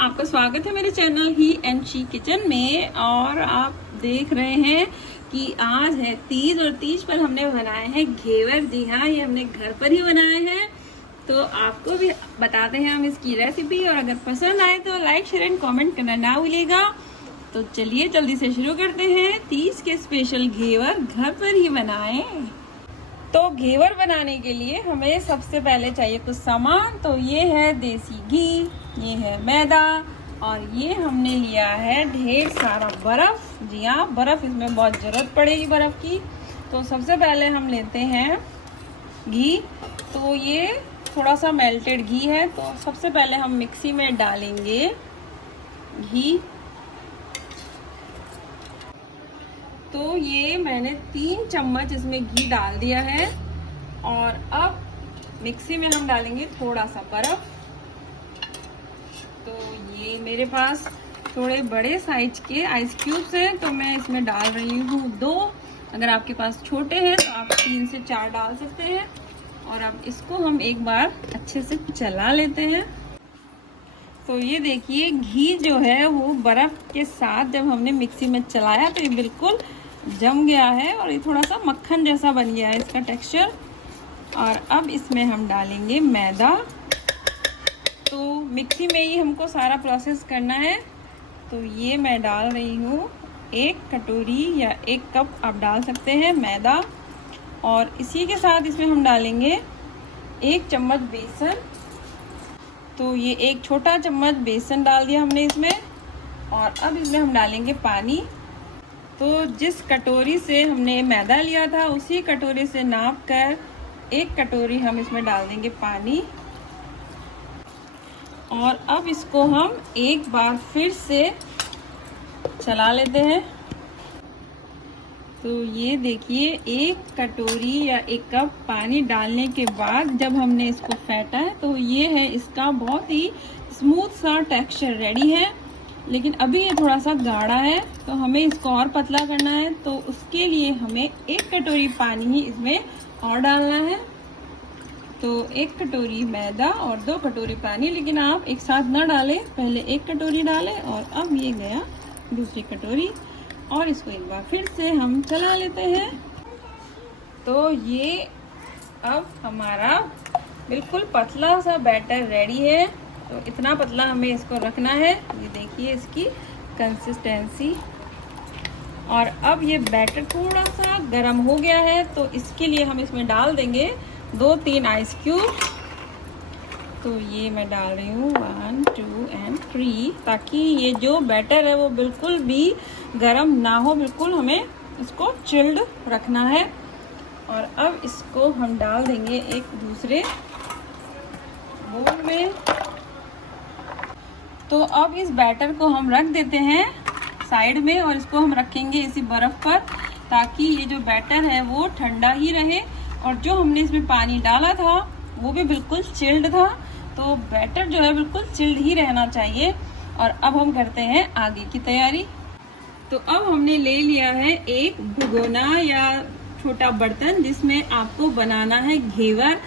आपका स्वागत है मेरे channel he and she kitchen में। और आप देख रहे हैं कि आज है तीज और तीज पर हमने बनाए हैं घेवर। जी हाँ, ये हमने घर पर ही बनाए हैं, तो आपको भी बताते हैं हम इसकी रेसिपी। और अगर पसंद आए तो लाइक शेयर एंड कमेंट करना ना भूलिएगा। तो चलिए जल्दी से शुरू करते हैं। तीज के स्पेशल घेवर घर पर ही बनाए। तो घेवर बनाने के लिए हमें सबसे पहले चाहिए कुछ सामान। तो ये है देसी घी, ये है मैदा, और ये हमने लिया है ढेर सारा बर्फ़। जी हाँ, बर्फ़ इसमें बहुत ज़रूरत पड़ेगी बर्फ़ की। तो सबसे पहले हम लेते हैं घी। तो ये थोड़ा सा मेल्टेड घी है, तो सबसे पहले हम मिक्सी में डालेंगे घी। तो ये मैंने 3 चम्मच इसमें घी डाल दिया है। और अब मिक्सी में हम डालेंगे थोड़ा सा बर्फ। तो ये मेरे पास थोड़े बड़े साइज के आइस क्यूब्स हैं, तो मैं इसमें डाल रही हूँ 2। अगर आपके पास छोटे हैं तो आप 3 से 4 डाल सकते हैं। और अब इसको हम एक बार अच्छे से चला लेते हैं। तो ये देखिए, घी जो है वो बर्फ के साथ जब हमने मिक्सी में चलाया तो ये बिल्कुल जम गया है और ये थोड़ा सा मक्खन जैसा बन गया है इसका टेक्सचर। और अब इसमें हम डालेंगे मैदा। तो मिक्सी में ही हमको सारा प्रोसेस करना है। तो ये मैं डाल रही हूँ 1 कटोरी या 1 कप आप डाल सकते हैं मैदा। और इसी के साथ इसमें हम डालेंगे 1 चम्मच बेसन। तो ये 1 छोटा चम्मच बेसन डाल दिया हमने इसमें। और अब इसमें हम डालेंगे पानी। तो जिस कटोरी से हमने मैदा लिया था उसी कटोरी से नाप कर 1 कटोरी हम इसमें डाल देंगे पानी। और अब इसको हम एक बार फिर से चला लेते हैं। तो ये देखिए, 1 कटोरी या 1 कप पानी डालने के बाद जब हमने इसको फेंटा है तो ये है इसका बहुत ही स्मूथ सा टेक्सचर रेडी है। लेकिन अभी ये थोड़ा सा गाढ़ा है, तो हमें इसको और पतला करना है। तो उसके लिए हमें 1 कटोरी पानी ही इसमें और डालना है। तो 1 कटोरी मैदा और 2 कटोरी पानी, लेकिन आप एक साथ ना डालें, पहले 1 कटोरी डालें और अब ये गया दूसरी कटोरी। और इसको एक बार फिर से हम चला लेते हैं। तो ये अब हमारा बिल्कुल पतला सा बैटर रेडी है। तो इतना पतला हमें इसको रखना है। ये देखिए इसकी कंसिस्टेंसी। और अब ये बैटर थोड़ा सा गर्म हो गया है, तो इसके लिए हम इसमें डाल देंगे 2-3 आइस क्यूब। तो ये मैं डाल रही हूँ 1, 2 and 3, ताकि ये जो बैटर है वो बिल्कुल भी गर्म ना हो। बिल्कुल हमें इसको चिल्ड रखना है। और अब इसको हम डाल देंगे एक दूसरे बोल में। तो अब इस बैटर को हम रख देते हैं साइड में और इसको हम रखेंगे इसी बर्फ़ पर, ताकि ये जो बैटर है वो ठंडा ही रहे। और जो हमने इसमें पानी डाला था वो भी बिल्कुल चिल्ड था। तो बैटर जो है बिल्कुल चिल्ड ही रहना चाहिए। और अब हम करते हैं आगे की तैयारी। तो अब हमने ले लिया है एक भगोना या छोटा बर्तन जिसमें आपको बनाना है घेवर।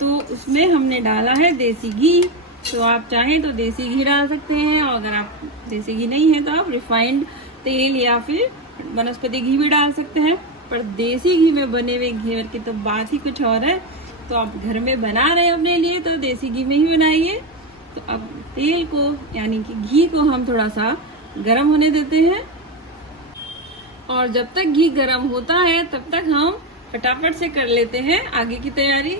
तो उसमें हमने डाला है देसी घी। तो आप चाहें तो देसी घी डाल सकते हैं, और अगर आप देसी घी नहीं है तो आप रिफाइंड तेल या फिर वनस्पति घी भी डाल सकते हैं। पर देसी घी में बने हुए घेवर की तो बात ही कुछ और है। तो आप घर में बना रहे हैं अपने लिए तो देसी घी में ही बनाइए। तो अब तेल को यानी कि घी को हम थोड़ा सा गर्म होने देते हैं। और जब तक घी गर्म होता है तब तक हम फटाफट से कर लेते हैं आगे की तैयारी।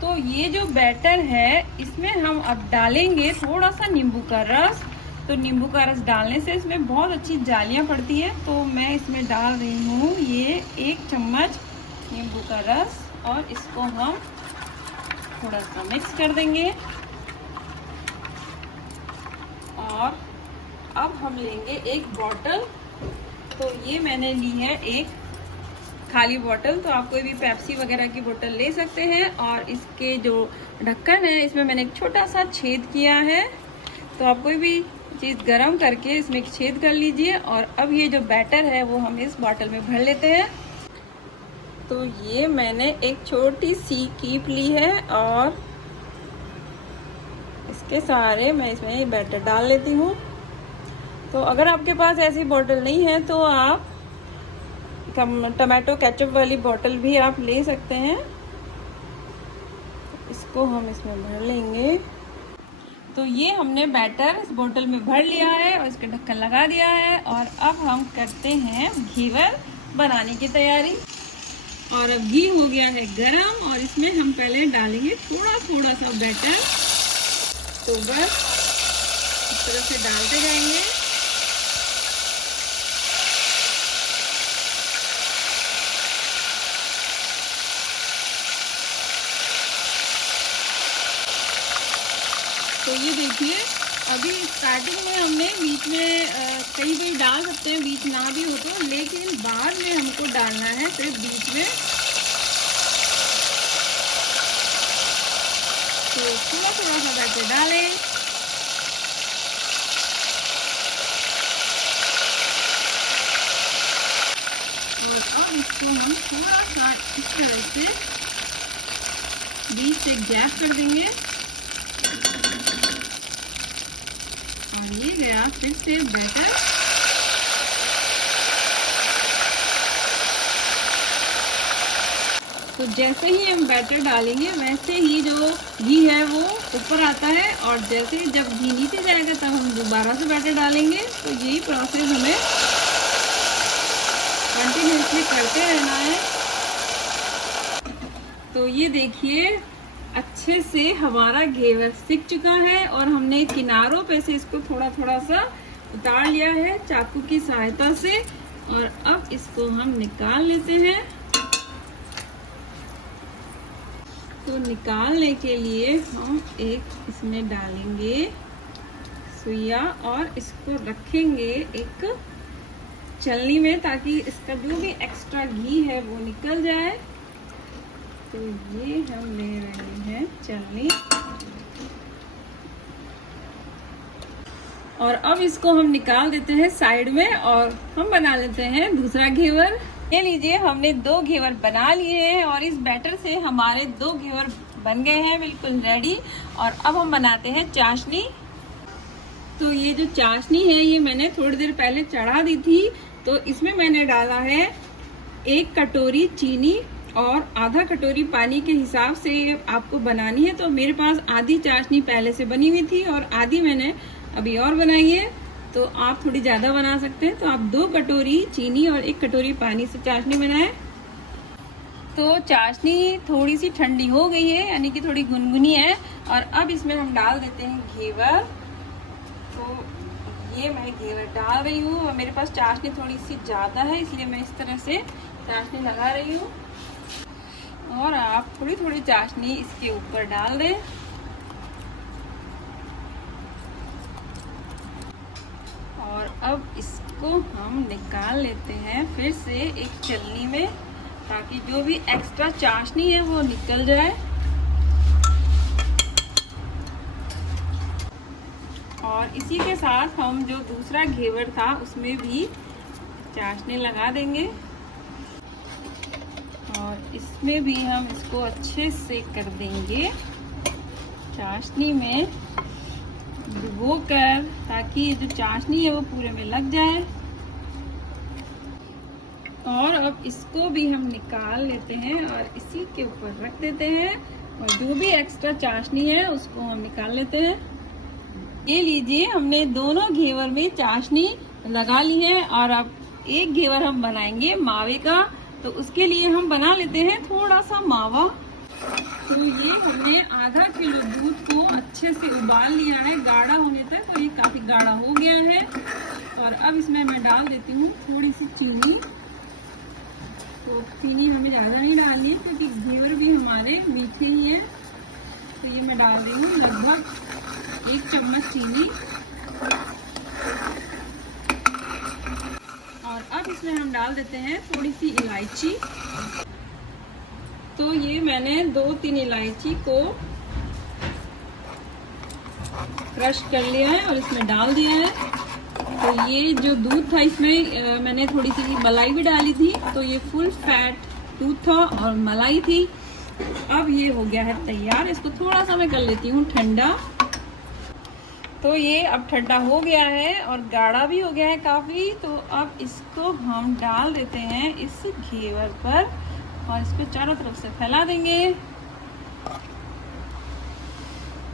तो ये जो बैटर है इसमें हम अब डालेंगे थोड़ा सा नींबू का रस। तो नींबू का रस डालने से इसमें बहुत अच्छी जालियाँ पड़ती हैं। तो मैं इसमें डाल रही हूँ ये 1 चम्मच नींबू का रस। और इसको हम थोड़ा सा मिक्स कर देंगे। और अब हम लेंगे एक बॉटल। तो ये मैंने ली है एक खाली बोतल। तो आप कोई भी पेप्सी वगैरह की बोतल ले सकते हैं। और इसके जो ढक्कन है इसमें मैंने एक छोटा सा छेद किया है। तो आप कोई भी चीज़ गरम करके इसमें एक छेद कर लीजिए। और अब ये जो बैटर है वो हम इस बोतल में भर लेते हैं। तो ये मैंने एक छोटी सी कीप ली है और इसके सहारे मैं इसमें बैटर डाल लेती हूँ। तो अगर आपके पास ऐसी बोतल नहीं है तो आप टमाटो केचप वाली बोतल भी आप ले सकते हैं। इसको हम इसमें भर लेंगे। तो ये हमने बैटर इस बोतल में भर लिया है और इसका ढक्कन लगा दिया है। और अब हम करते हैं घेवर बनाने की तैयारी। और अब घी हो गया है गरम और इसमें हम पहले डालेंगे थोड़ा थोड़ा सा बैटर। तो बस इस तरह से डालते जाएंगे। तो ये देखिए, अभी स्टार्टिंग में हमने बीच में कहीं डाल सकते हैं, बीच ना भी हो तो, लेकिन बाद में हमको डालना है सिर्फ बीच में। तो थोड़ा थोड़ा सा बैटर डालें। और अब इसको हम थोड़ा सा इस तरह से बीच से गैप कर देंगे। और ये गया फिर से बैटर। तो जैसे ही हम बैटर डालेंगे वैसे ही जो घी है वो ऊपर आता है, और जैसे ही जब घी नीचे जाएगा तब हम दोबारा से बैटर डालेंगे। तो यही प्रोसेस हमें कंटिन्यूसली करते रहना है। तो ये देखिए, अच्छे से हमारा घेवर सिक चुका है और हमने किनारों पे से इसको थोड़ा थोड़ा सा उतार लिया है चाकू की सहायता से। और अब इसको हम निकाल लेते हैं। तो निकालने के लिए हम एक इसमें डालेंगे सुइया और इसको रखेंगे एक छलनी में, ताकि इसका जो भी एक्स्ट्रा घी है वो निकल जाए। तो ये हम ले रहे हैं छलनी। और अब इसको हम निकाल देते हैं साइड में और हम बना लेते हैं दूसरा घेवर। ये लीजिए, हमने 2 घेवर बना लिए हैं और इस बैटर से हमारे 2 घेवर बन गए हैं बिल्कुल रेडी। और अब हम बनाते हैं चाशनी। तो ये जो चाशनी है ये मैंने थोड़ी देर पहले चढ़ा दी थी। तो इसमें मैंने डाला है 1 कटोरी चीनी और आधा कटोरी पानी के हिसाब से आपको बनानी है। तो मेरे पास आधी चाशनी पहले से बनी हुई थी और आधी मैंने अभी और बनाई है। तो आप थोड़ी ज़्यादा बना सकते हैं। तो आप 2 कटोरी चीनी और 1 कटोरी पानी से चाशनी बनाएं। तो चाशनी थोड़ी सी ठंडी हो गई है, यानी कि थोड़ी गुनगुनी है। और अब इसमें हम डाल देते हैं घेवर। तो ये मैं घेवर डाल रही हूँ और मेरे पास चाशनी थोड़ी सी ज़्यादा है, इसलिए मैं इस तरह से चाशनी लगा रही हूँ। और आप थोड़ी थोड़ी चाशनी इसके ऊपर डाल दें। और अब इसको हम निकाल लेते हैं फिर से एक छलनी में, ताकि जो भी एक्स्ट्रा चाशनी है वो निकल जाए। और इसी के साथ हम जो दूसरा घेवर था उसमें भी चाशनी लगा देंगे। और इसमें भी हम इसको अच्छे से कर देंगे चाशनी में डुबो कर, ताकि जो चाशनी है वो पूरे में लग जाए। और अब इसको भी हम निकाल लेते हैं और इसी के ऊपर रख देते हैं। और जो भी एक्स्ट्रा चाशनी है उसको हम निकाल लेते हैं। ये लीजिए, हमने दोनों घेवर में चाशनी लगा ली है। और अब एक घेवर हम बनाएंगे मावे का। तो उसके लिए हम बना लेते हैं थोड़ा सा मावा। तो ये हमने आधा किलो दूध को अच्छे से उबाल लिया है गाढ़ा होने तक। तो ये काफी गाढ़ा हो गया है। और अब इसमें मैं डाल देती हूँ थोड़ी सी चीनी। तो चीनी हमें ज़्यादा नहीं डालनी है क्योंकि घेवर भी हमारे मीठे ही है। तो ये मैं डाल रही हूँ लगभग 1 चम्मच चीनी। और अब इसमें हम डाल देते हैं थोड़ी सी इलायची। तो ये मैंने 2-3 इलायची को क्रश कर लिया है और इसमें डाल दिया है। तो ये जो दूध था इसमें मैंने थोड़ी सी मलाई भी डाली थी। तो ये फुल फैट दूध था और मलाई थी। अब ये हो गया है तैयार। इसको थोड़ा सा मैं कर लेती हूँ ठंडा। तो ये अब ठंडा हो गया है और गाढ़ा भी हो गया है काफ़ी। तो अब इसको हम डाल देते हैं इस घेवर पर और इसको चारों तरफ से फैला देंगे।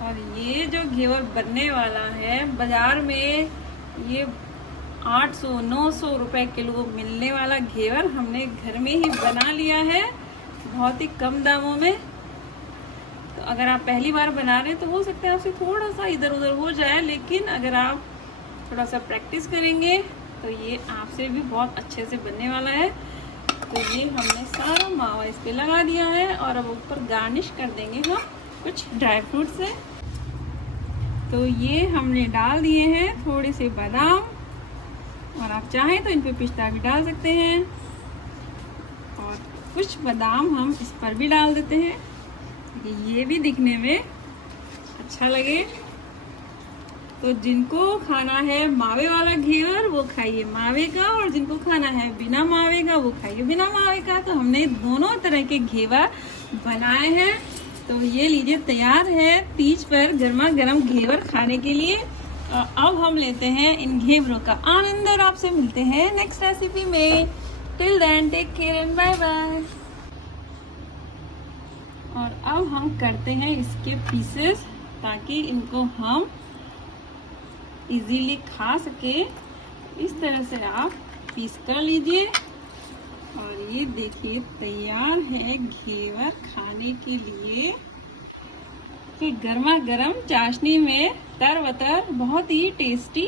और ये जो घेवर बनने वाला है बाज़ार में, ये 800-900 रुपए किलो मिलने वाला घेवर हमने घर में ही बना लिया है बहुत ही कम दामों में। तो अगर आप पहली बार बना रहे हैं तो हो सकता है आपसे थोड़ा सा इधर उधर हो जाए, लेकिन अगर आप थोड़ा सा प्रैक्टिस करेंगे तो ये आपसे भी बहुत अच्छे से बनने वाला है। तो ये हमने सारा मावा इस पे लगा दिया है और अब ऊपर गार्निश कर देंगे हम कुछ ड्राई फ्रूट से। तो ये हमने डाल दिए हैं थोड़े से बादाम, और आप चाहें तो इन पे पिस्ता भी डाल सकते हैं, और कुछ बादाम हम इस पर भी डाल देते हैं कि ये भी दिखने में अच्छा लगे। तो जिनको खाना है मावे वाला घेवर वो खाइए मावे का, और जिनको खाना है बिना मावे का वो खाइए बिना मावे का। तो हमने दोनों तरह के घेवर बनाए हैं। तो ये लीजिए तैयार है तीज पर गर्मा गर्म घेवर खाने के लिए। अब हम लेते हैं इन घेवरों का आनंद और आपसे मिलते हैं नेक्स्ट रेसिपी में। Till then take care and bye bye. और अब हम करते हैं इसके पीसेस ताकि इनको हम इजीली खा सके। इस तरह से आप पीस कर लीजिए। और ये देखिए तैयार है घेवर खाने के लिए कि गर्मा गर्म चाशनी में तरबतर बहुत ही टेस्टी